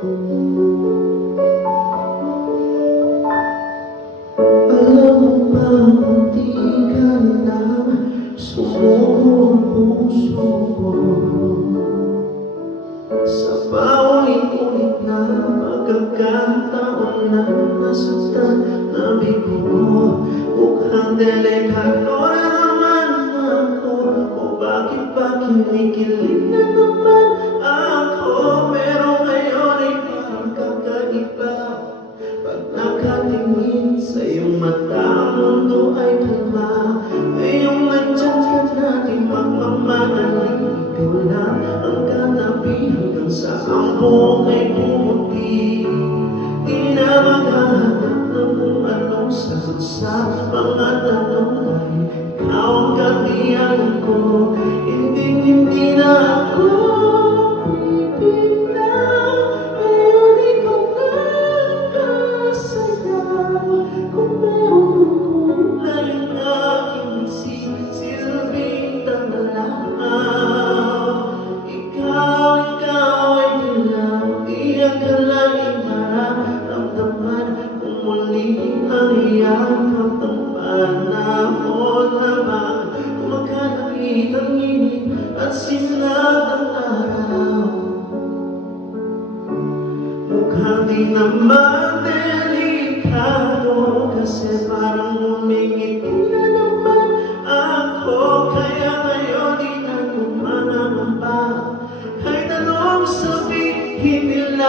Alam mo ba kung di ka na sumuko ang puso ko sa paulit-ulit na pagkakataon na nasaktan na bigo? Mukhang delikado na naman ako, o bakit ba kinikilig na naman ako? Pero ngayon ay parang kakaiba. Pag nakatingin sa iyong mata, ang mundo ay kalma. Ngayong nandyan ka na, di magmamadali. Ikaw lang ang katabi hanggang sa ang buong ay pumuti. Di na maghahanap ng kung anong sagot sa mga tanong, dahil ikaw ang katiyanan ko. Hindi na ako bibitaw. Ngayon ikaw na sayaw. Kung meron kulay ang aking silbing tanglaw, ikaw ay dilaw. Di akalaing mararamdaman kung muli ang yakap ng panahon, habang kumakalat ang init at sinag ng araw. Mukhang di naman delikado, kasi parang umingiti na naman ako. Kaya ngayon di na ko manangamba kahit anong sabihin nila.